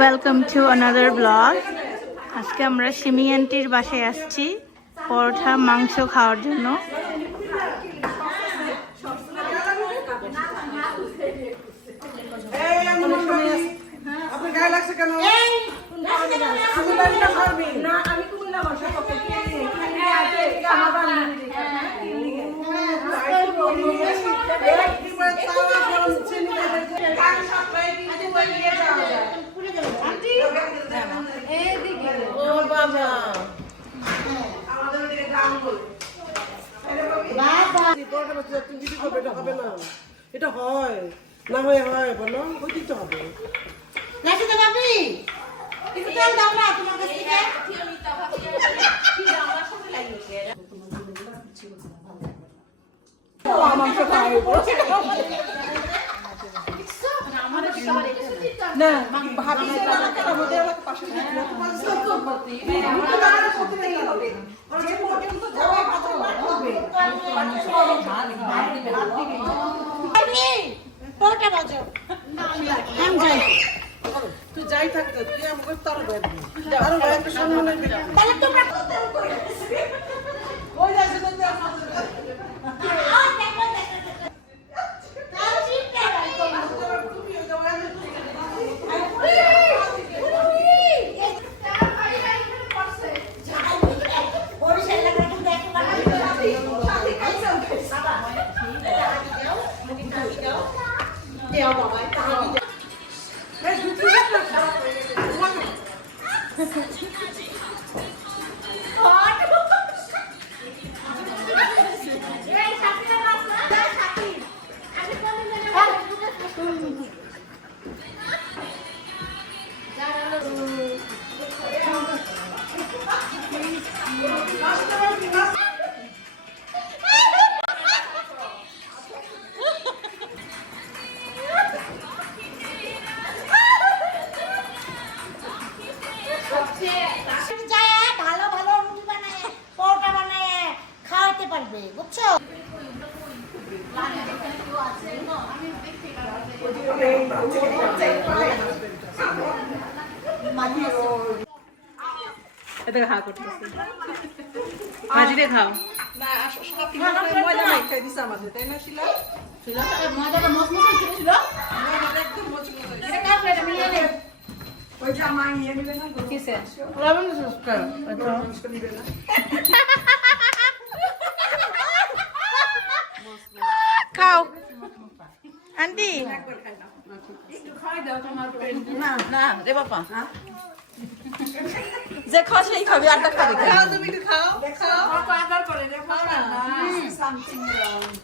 Welcome to another blog. আজকে আমরা সিমি আন্টির বাসায় আসছি পরোটা মাংস খাওয়ার জন্য। এটা হয় না হয় হয় বলো ওই দিতে হবে না ভাবি তুই যাই থাকতে তুই আমাকে তার আরো একটা সম্মানের খাও খাও আন্টি না না রে বাবা যে খাও সেই খাবি আড্ডা খাবি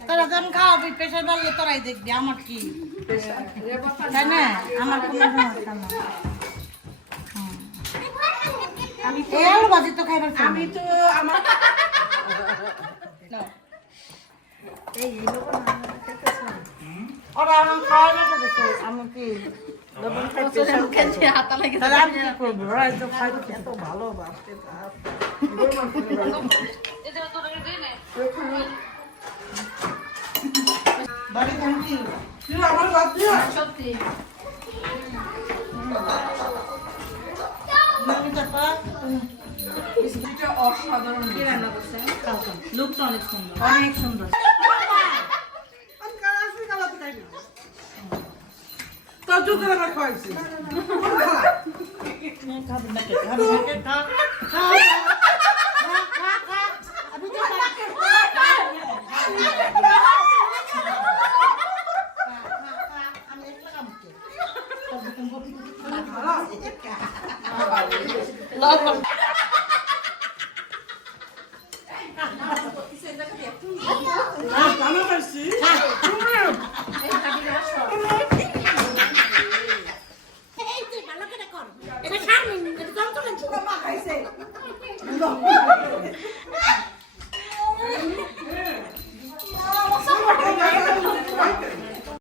তোরা যখন খাওয়াবি প্রেশার বাড়লে তোরাই দেখবি আমার কি তাই না আমার কোনো সমস্যা না আলু ভাজি তো খাইবার আমি তো আমার ওরা আমার খাওয়া না তো আমি কি ভালো অসাধারণ লুকটা অনেক সুন্দর অনেক সুন্দর